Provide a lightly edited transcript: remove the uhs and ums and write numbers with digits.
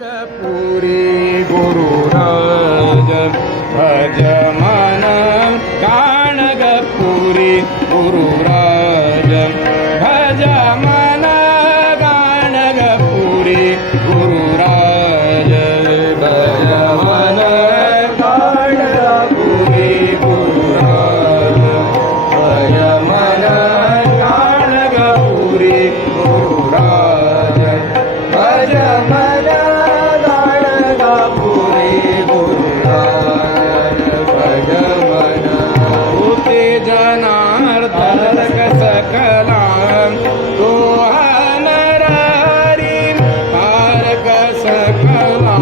पुरी गुरुराज भज मन गाणगपुरी गुरुराज भज मन गाणगपुरी गुरुराज भज मन गाणगपुरी गुरुराज भज मन गाणगपुरी गुरुराज भज मन जनार्दन सकला तो नरारी पारक सकला